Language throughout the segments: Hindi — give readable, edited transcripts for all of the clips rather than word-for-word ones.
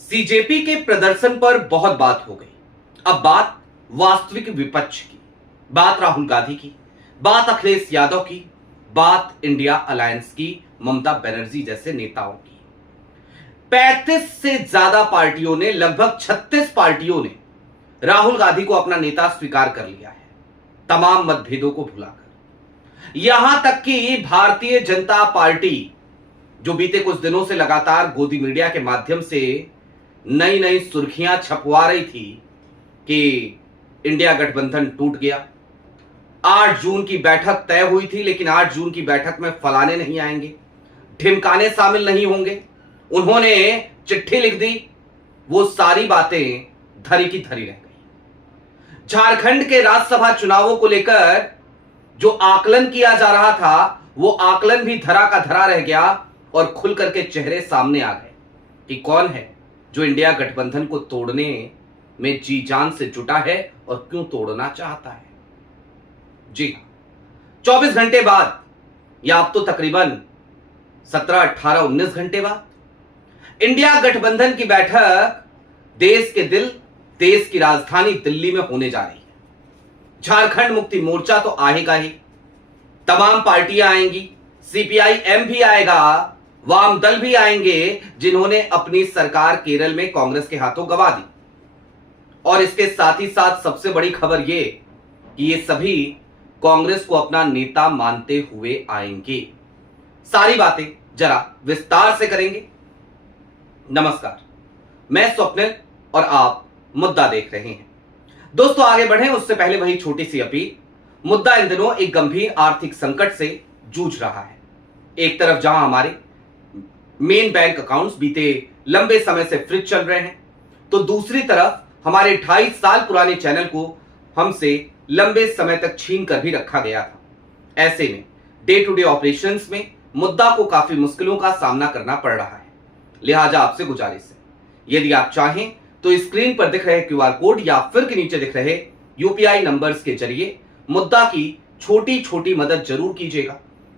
सीजेपी के प्रदर्शन पर बहुत बात हो गई। अब बात वास्तविक विपक्ष की, बात राहुल गांधी की, बात अखिलेश यादव की, बात इंडिया अलायंस की, ममता बनर्जी जैसे नेताओं की। 35 से ज्यादा पार्टियों ने, लगभग 36 पार्टियों ने राहुल गांधी को अपना नेता स्वीकार कर लिया है, तमाम मतभेदों को भुलाकर। यहां तक कि भारतीय जनता पार्टी, जो बीते कुछ दिनों से लगातार गोदी मीडिया के माध्यम से नई नई सुर्खियां छपवा रही थी कि इंडिया गठबंधन टूट गया। 8 जून की बैठक तय हुई थी, लेकिन 8 जून की बैठक में फलाने नहीं आएंगे, ढिमकाने शामिल नहीं होंगे, उन्होंने चिट्ठी लिख दी। वो सारी बातें धरी की धरी रह गई। झारखंड के राज्यसभा चुनावों को लेकर जो आकलन किया जा रहा था, वो आकलन भी धरा का धरा रह गया और खुल करके चेहरे सामने आ गए कि कौन है जो इंडिया गठबंधन को तोड़ने में जी जान से जुटा है और क्यों तोड़ना चाहता है। जी हां, 24 घंटे बाद, या अब तो तकरीबन 17, 18, 19 घंटे बाद इंडिया गठबंधन की बैठक देश के दिल, देश की राजधानी दिल्ली में होने जा रही है। झारखंड मुक्ति मोर्चा तो आएगा ही, तमाम पार्टियां आएंगी, सीपीआई-एम भी आएगा, वाम दल भी आएंगे, जिन्होंने अपनी सरकार केरल में कांग्रेस के हाथों गंवा दी। और इसके साथ ही साथ सबसे बड़ी खबर यह कि ये सभी कांग्रेस को अपना नेता मानते हुए आएंगे। सारी बातें जरा विस्तार से करेंगे। नमस्कार, मैं स्वप्निल और आप मुद्दा देख रहे हैं। दोस्तों, आगे बढ़ें उससे पहले वही छोटी सी अपील। मुद्दा इन दिनों एक गंभीर आर्थिक संकट से जूझ रहा है। एक तरफ जहां हमारे मेन बैंक अकाउंट्स बीते लंबे समय से फ्रीज चल रहे हैं, तो दूसरी तरफ हमारे 2.5 साल पुराने चैनल को हमसे लंबे समय तक छीन कर भी रखा गया था। ऐसे में डे टू डे ऑपरेशंस में मुद्दा को काफी मुश्किलों का सामना करना पड़ रहा है। लिहाजा आपसे गुजारिश है, यदि आप चाहें तो स्क्रीन पर दिख रहे क्यूआर कोड या फिर के नीचे दिख रहे यूपीआई नंबर्स के जरिए मुद्दा की छोटी छोटी मदद जरूर कीजिएगा,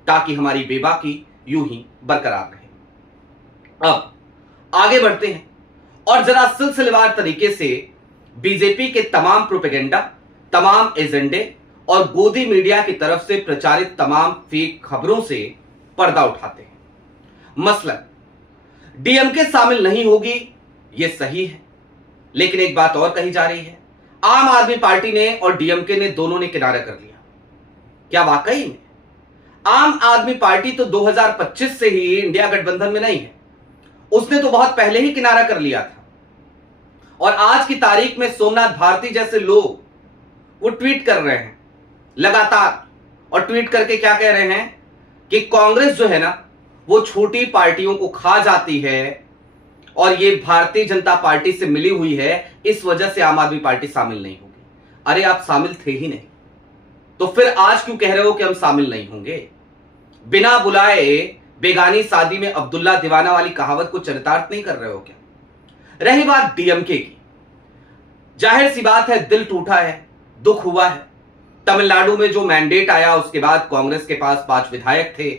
ताकि हमारी बेबाकी यूं ही बरकरार रहे। अब आगे बढ़ते हैं और जरा सिलसिलेवार तरीके से बीजेपी के तमाम प्रोपेगेंडा, तमाम एजेंडे और गोदी मीडिया की तरफ से प्रचारित तमाम फेक खबरों से पर्दा उठाते हैं। मसलन डीएमके शामिल नहीं होगी, यह सही है, लेकिन एक बात और कही जा रही है, आम आदमी पार्टी ने और डीएमके ने दोनों ने किनारा कर लिया। क्या वाकई में आम आदमी पार्टी तो 2025 से ही इंडिया गठबंधन में नहीं है, उसने तो बहुत पहले ही किनारा कर लिया था। और आज की तारीख में सोमनाथ भारती जैसे लोग वो ट्वीट कर रहे हैं लगातार, और ट्वीट करके क्या कह रहे हैं कि कांग्रेस जो है ना, वो छोटी पार्टियों को खा जाती है और ये भारतीय जनता पार्टी से मिली हुई है, इस वजह से आम आदमी पार्टी शामिल नहीं होगी। अरे आप शामिल थे ही नहीं, तो फिर आज क्यों कह रहे हो कि हम शामिल नहीं होंगे? बिना बुलाए बेगानी शादी में अब्दुल्ला दीवाना वाली कहावत को चरितार्थ नहीं कर रहे हो क्या? रही बात डीएमके की, जाहिर सी बात है दिल टूटा है, दुख हुआ है। तमिलनाडु में जो मैंडेट आया उसके बाद कांग्रेस के पास 5 विधायक थे,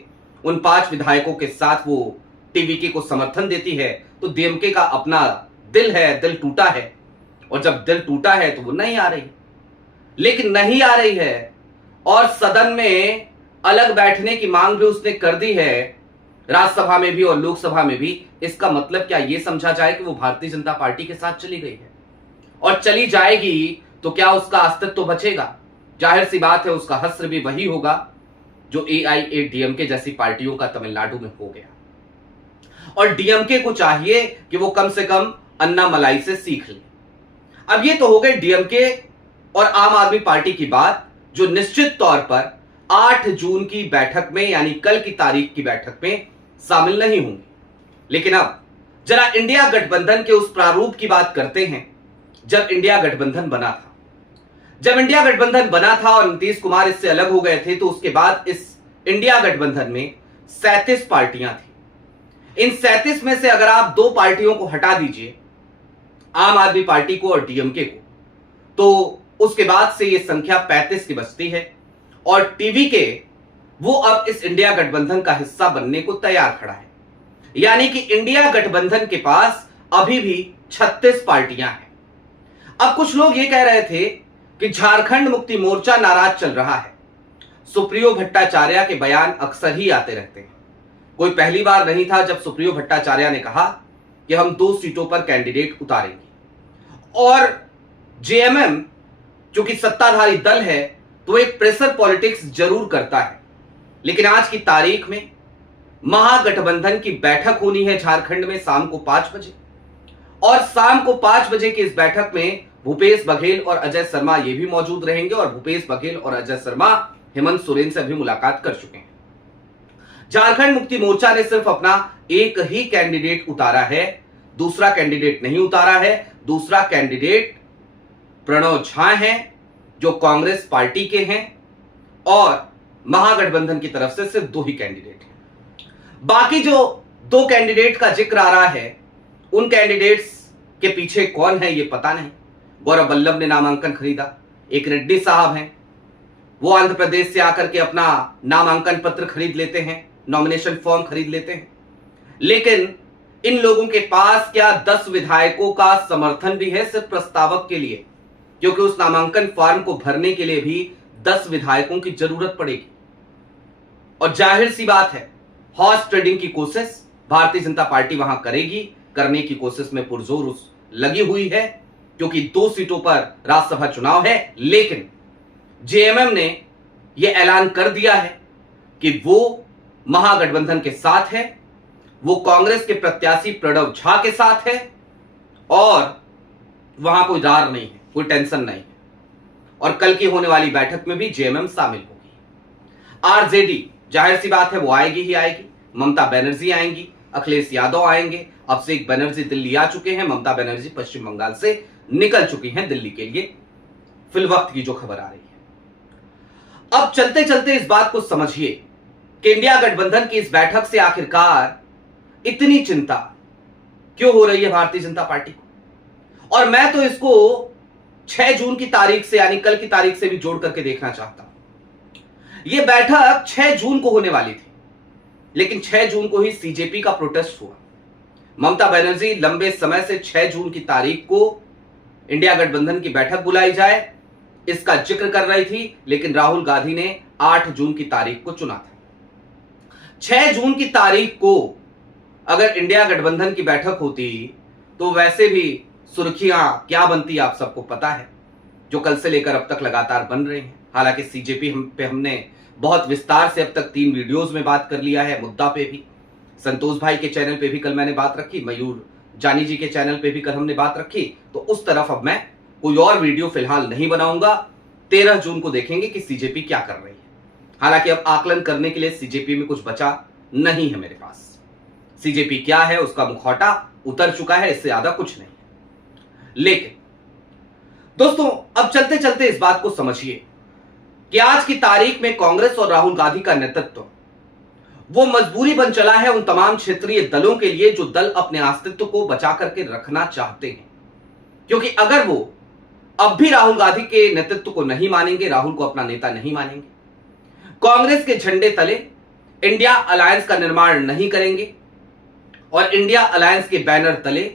उन 5 विधायकों के साथ वो टीवीके को समर्थन देती है, तो डीएमके का अपना दिल है, दिल टूटा है। और जब दिल टूटा है तो वो नहीं आ रही, लेकिन नहीं आ रही है और सदन में अलग बैठने की मांग भी उसने कर दी है, राज्यसभा में भी और लोकसभा में भी। इसका मतलब क्या ये समझा जाए कि वो भारतीय जनता पार्टी के साथ चली गई है? और चली जाएगी तो क्या उसका अस्तित्व बचेगा? जाहिर सी बात है उसका हश्र भी वही होगा जो एआईएडीएमके जैसी पार्टियों का तमिलनाडु में हो गया। और डीएमके को चाहिए कि वो कम से कम अन्नामलाई से सीख ले। अब ये तो हो गई डीएमके और आम आदमी पार्टी की बात, जो निश्चित तौर पर 8 जून की बैठक में, यानी कल की तारीख की बैठक में शामिल नहीं होंगे। लेकिन अब जरा इंडिया गठबंधन के उस प्रारूप की बात करते हैं जब इंडिया गठबंधन बना था। जब इंडिया गठबंधन बना था और नीतीश कुमार इससे अलग हो गए थे, तो उसके बाद इस इंडिया गठबंधन में 37 पार्टियां थी। इन 37 में से अगर आप 2 पार्टियों को हटा दीजिए, आम आदमी पार्टी को और डीएमके को, तो उसके बाद से यह संख्या 35 की बचती है। और टीवीके वो अब इस इंडिया गठबंधन का हिस्सा बनने को तैयार खड़ा है। यानी कि इंडिया गठबंधन के पास अभी भी 36 पार्टियां हैं। अब कुछ लोग ये कह रहे थे कि झारखंड मुक्ति मोर्चा नाराज चल रहा है। सुप्रियो भट्टाचार्य के बयान अक्सर ही आते रहते हैं। कोई पहली बार नहीं था जब सुप्रियो भट्टाचार्य ने कहा कि हम 2 सीटों पर कैंडिडेट उतारेंगे। और जेएमएम जो कि सत्ताधारी दल है तो एक प्रेशर पॉलिटिक्स जरूर करता है, लेकिन आज की तारीख में महागठबंधन की बैठक होनी है झारखंड में शाम को 5 बजे, और शाम को 5 बजे की इस बैठक में भूपेश बघेल और अजय शर्मा ये भी मौजूद रहेंगे। और भूपेश बघेल और अजय शर्मा हेमंत सोरेन से भी मुलाकात कर चुके हैं। झारखंड मुक्ति मोर्चा ने सिर्फ अपना एक ही कैंडिडेट उतारा है, दूसरा कैंडिडेट नहीं उतारा है। दूसरा कैंडिडेट प्रणव झा हैं जो कांग्रेस पार्टी के हैं, और महागठबंधन की तरफ से सिर्फ 2 ही कैंडिडेट हैं। बाकी जो 2 कैंडिडेट का जिक्र आ रहा है, उन कैंडिडेट्स के पीछे कौन है ये पता नहीं। गौरव वल्लभ ने नामांकन खरीदा, एक रेड्डी साहब हैं, वो आंध्र प्रदेश से आकर के अपना नामांकन पत्र खरीद लेते हैं, नॉमिनेशन फॉर्म खरीद लेते हैं। लेकिन इन लोगों के पास क्या 10 विधायकों का समर्थन भी है सिर्फ प्रस्तावक के लिए, क्योंकि उस नामांकन फॉर्म को भरने के लिए भी 10 विधायकों की जरूरत पड़ेगी। और जाहिर सी बात है, हॉर्स ट्रेडिंग की कोशिश भारतीय जनता पार्टी वहां करेगी, करने की कोशिश में पुरजोर लगी हुई है, क्योंकि 2 सीटों पर राज्यसभा चुनाव है। लेकिन जेएमएम ने यह ऐलान कर दिया है कि वो महागठबंधन के साथ है, वो कांग्रेस के प्रत्याशी प्रणव झा के साथ है, और वहां कोई दार नहीं है, कोई टेंशन नहीं है। और कल की होने वाली बैठक में भी जेएमएम शामिल होगी। आरजेडी जाहिर सी बात है वो आएगी ही आएगी। ममता बनर्जी आएंगी, अखिलेश यादव आएंगे। अभिषेक बनर्जी दिल्ली आ चुके हैं, ममता बनर्जी पश्चिम बंगाल से निकल चुकी हैं दिल्ली के लिए, फिलवक्त की जो खबर आ रही है। अब चलते चलते इस बात को समझिए कि इंडिया गठबंधन की इस बैठक से आखिरकार इतनी चिंता क्यों हो रही है भारतीय जनता पार्टी को। और मैं तो इसको 6 जून की तारीख से, यानी कल की तारीख से भी जोड़ करके देखना चाहता हूं। यह बैठक 6 जून को होने वाली थी, लेकिन 6 जून को ही सीजेपी का प्रोटेस्ट हुआ। ममता बनर्जी लंबे समय से 6 जून की तारीख को इंडिया गठबंधन की बैठक बुलाई जाए इसका जिक्र कर रही थी, लेकिन राहुल गांधी ने 8 जून की तारीख को चुना था। 6 जून की तारीख को अगर इंडिया गठबंधन की बैठक होती तो वैसे भी सुर्खियां क्या बनती आप सबको पता है, जो कल से लेकर अब तक लगातार बन रहे हैं। हालांकि सीजेपी पे हमने बहुत विस्तार से अब तक 3 वीडियोस में बात कर लिया है, मुद्दा पे भी, संतोष भाई के चैनल पे भी कल मैंने बात रखी, मयूर जानी जी के चैनल पे भी कल हमने बात रखी। तो उस तरफ अब मैं कोई और वीडियो फिलहाल नहीं बनाऊंगा। 13 जून को देखेंगे कि सीजेपी क्या कर रही है। हालांकि अब आकलन करने के लिए सीजेपी में कुछ बचा नहीं है मेरे पास। सीजेपी क्या है उसका मुखौटा उतर चुका है, इससे ज्यादा कुछ नहीं है। लेकिन दोस्तों अब चलते चलते इस बात को समझिए कि आज की तारीख में कांग्रेस और राहुल गांधी का नेतृत्व वो मजबूरी बन चला है उन तमाम क्षेत्रीय दलों के लिए जो दल अपने अस्तित्व को बचा करके रखना चाहते हैं। क्योंकि अगर वो अब भी राहुल गांधी के नेतृत्व को नहीं मानेंगे, राहुल को अपना नेता नहीं मानेंगे, कांग्रेस के झंडे तले इंडिया अलायंस का निर्माण नहीं करेंगे और इंडिया अलायंस के बैनर तले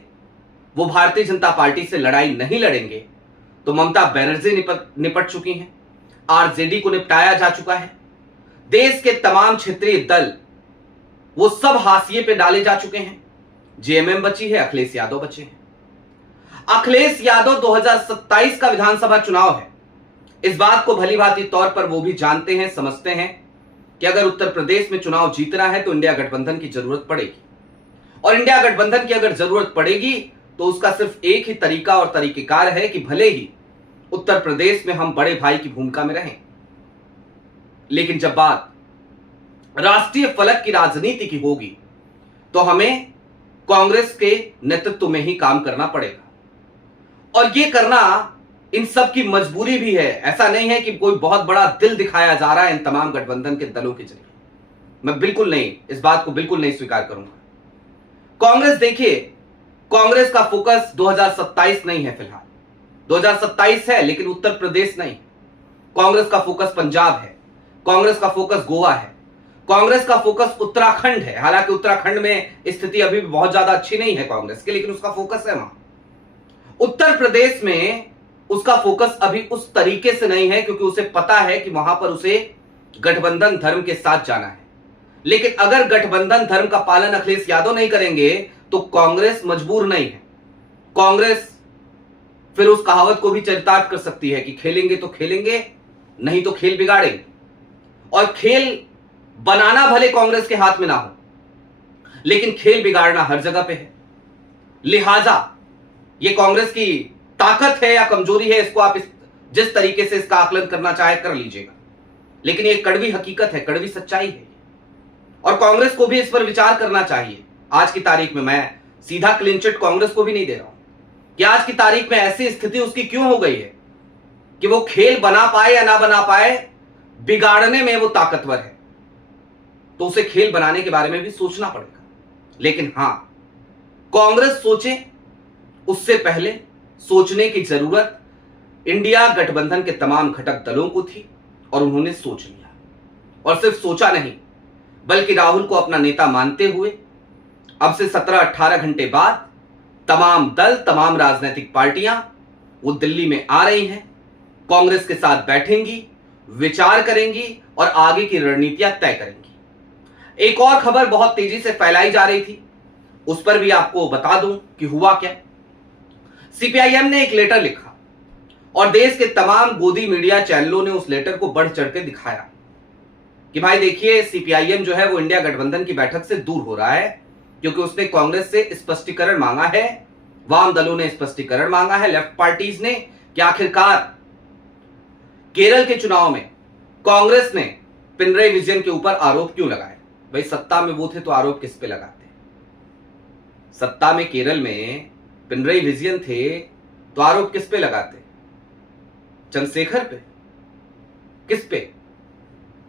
वो भारतीय जनता पार्टी से लड़ाई नहीं लड़ेंगे, तो ममता बनर्जी निपट चुकी हैं, आरजेडी को निपटाया जा चुका है, देश के तमाम क्षेत्रीय दल वो सब हाशिए पे डाले जा चुके हैं। जेएमएम बची है, अखिलेश यादव बचे हैं। अखिलेश यादव 2027 का विधानसभा चुनाव है, इस बात को भली भांति तौर पर वो भी जानते हैं, समझते हैं कि अगर उत्तर प्रदेश में चुनाव जीतना है तो इंडिया गठबंधन की जरूरत पड़ेगी, और इंडिया गठबंधन की अगर जरूरत पड़ेगी तो उसका सिर्फ एक ही तरीका और तरीकेकार है कि भले ही उत्तर प्रदेश में हम बड़े भाई की भूमिका में रहें, लेकिन जब बात राष्ट्रीय फलक की राजनीति की होगी तो हमें कांग्रेस के नेतृत्व में ही काम करना पड़ेगा। और यह करना इन सब की मजबूरी भी है। ऐसा नहीं है कि कोई बहुत बड़ा दिल दिखाया जा रहा है इन तमाम गठबंधन के दलों के जरिए। मैं बिल्कुल नहीं, इस बात को बिल्कुल नहीं स्वीकार करूंगा। कांग्रेस देखिए, कांग्रेस का फोकस 2027 नहीं है, फिलहाल 2027 है लेकिन उत्तर प्रदेश नहीं। कांग्रेस का फोकस पंजाब है, कांग्रेस का फोकस गोवा है, कांग्रेस का फोकस उत्तराखंड है। हालांकि उत्तराखंड में स्थिति अभी भी बहुत ज्यादा अच्छी नहीं है कांग्रेस की, लेकिन उसका फोकस है वहां। उत्तर प्रदेश में उसका फोकस अभी उस तरीके से नहीं है, क्योंकि उसे पता है कि वहां पर उसे गठबंधन धर्म के साथ जाना है। लेकिन अगर गठबंधन धर्म का पालन अखिलेश यादव नहीं करेंगे तो कांग्रेस मजबूर नहीं है। कांग्रेस फिर उस कहावत को भी चरितार्थ कर सकती है कि खेलेंगे तो खेलेंगे, नहीं तो खेल बिगाड़ेंगे। और खेल बनाना भले कांग्रेस के हाथ में ना हो, लेकिन खेल बिगाड़ना हर जगह पे है। लिहाजा ये कांग्रेस की ताकत है या कमजोरी है, इसको आप जिस तरीके से इसका आकलन करना चाहे कर लीजिएगा, लेकिन ये कड़वी हकीकत है, कड़वी सच्चाई है। और कांग्रेस को भी इस पर विचार करना चाहिए। आज की तारीख में मैं सीधा क्लीन चिट कांग्रेस को भी नहीं दे रहा हूं कि आज की तारीख में ऐसी स्थिति उसकी क्यों हो गई है कि वो खेल बना पाए या ना बना पाए, बिगाड़ने में वो ताकतवर है। तो उसे खेल बनाने के बारे में भी सोचना पड़ेगा। लेकिन हां, कांग्रेस सोचे उससे पहले सोचने की जरूरत इंडिया गठबंधन के तमाम घटक दलों को थी, और उन्होंने सोच लिया। और सिर्फ सोचा नहीं, बल्कि राहुल को अपना नेता मानते हुए अब से 17-18 घंटे बाद तमाम दल, तमाम राजनीतिक पार्टियां वो दिल्ली में आ रही हैं, कांग्रेस के साथ बैठेंगी, विचार करेंगी और आगे की रणनीतियां तय करेंगी। एक और खबर बहुत तेजी से फैलाई जा रही थी, उस पर भी आपको बता दूं कि हुआ क्या। सीपीआईएम ने एक लेटर लिखा और देश के तमाम गोदी मीडिया चैनलों ने उस लेटर को बढ़ चढ़ के दिखाया कि भाई देखिए, सीपीआईएम जो है वो इंडिया गठबंधन की बैठक से दूर हो रहा है, क्योंकि उसने कांग्रेस से स्पष्टीकरण मांगा है, वाम दलों ने स्पष्टीकरण मांगा है, लेफ्ट पार्टीज ने, कि आखिरकार केरल के चुनाव में कांग्रेस ने पिनरई विजयन के ऊपर आरोप क्यों लगाए। भाई सत्ता में वो थे तो आरोप किस पे लगाते? सत्ता में केरल में पिनरई विजयन थे तो आरोप किस पे लगाते? चंद्रशेखर पे? किस पे?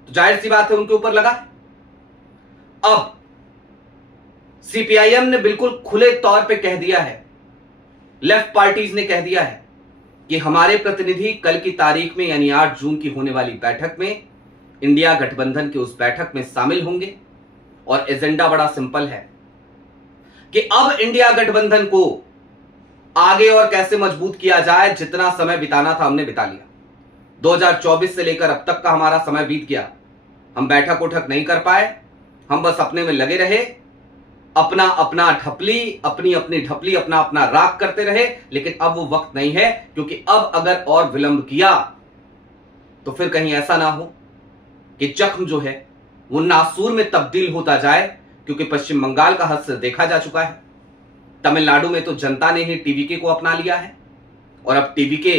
तो जाहिर सी बात है उनके ऊपर लगा। अब सीपीआईएम ने बिल्कुल खुले तौर पे कह दिया है, लेफ्ट पार्टीज ने कह दिया है कि हमारे प्रतिनिधि कल की तारीख में यानी 8 जून की होने वाली बैठक में, इंडिया गठबंधन की उस बैठक में शामिल होंगे। और एजेंडा बड़ा सिंपल है कि अब इंडिया गठबंधन को आगे और कैसे मजबूत किया जाए। जितना समय बिताना था हमने बिता लिया। 2024 से लेकर अब तक का हमारा समय बीत गया, हम बैठक उठक नहीं कर पाए, हम बस अपने में लगे रहे, अपना अपना ढपली, अपनी अपनी ढपली, अपना अपना राग करते रहे। लेकिन अब वो वक्त नहीं है, क्योंकि अब अगर और विलंब किया तो फिर कहीं ऐसा ना हो कि जख्म जो है वो नासूर में तब्दील होता जाए। क्योंकि पश्चिम बंगाल का हद देखा जा चुका है, तमिलनाडु में तो जनता ने ही टीवीके को अपना लिया है, और अब टीवीके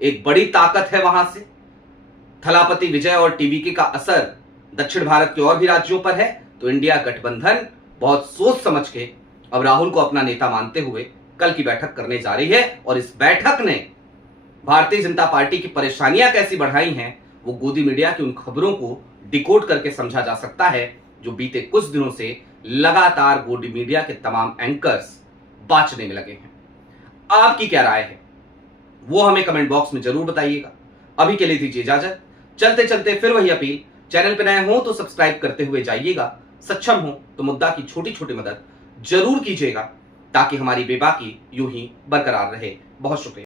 एक बड़ी ताकत है वहां से। थलापति विजय और टीवीके का असर दक्षिण भारत के और भी राज्यों पर है। तो इंडिया गठबंधन बहुत सोच समझ के अब राहुल को अपना नेता मानते हुए कल की बैठक करने जा रही है। और इस बैठक ने भारतीय जनता पार्टी की परेशानियां कैसी बढ़ाई हैं, वो गोदी मीडिया की उन खबरों को डिकोड करके समझा जा सकता है, जो बीते कुछ दिनों से लगातार गोदी मीडिया के तमाम एंकर्स बांचने में लगे हैं। आपकी क्या राय है वो हमें कमेंट बॉक्स में जरूर बताइएगा। अभी के लिए दीजिए इजाजत। चलते चलते फिर वही अपील, चैनल पर नए हो तो सब्सक्राइब करते हुए जाइएगा, सक्षम हो तो मुद्दा की छोटी छोटी मदद जरूर कीजिएगा, ताकि हमारी बेबाकी यूं ही बरकरार रहे। बहुत शुक्रिया।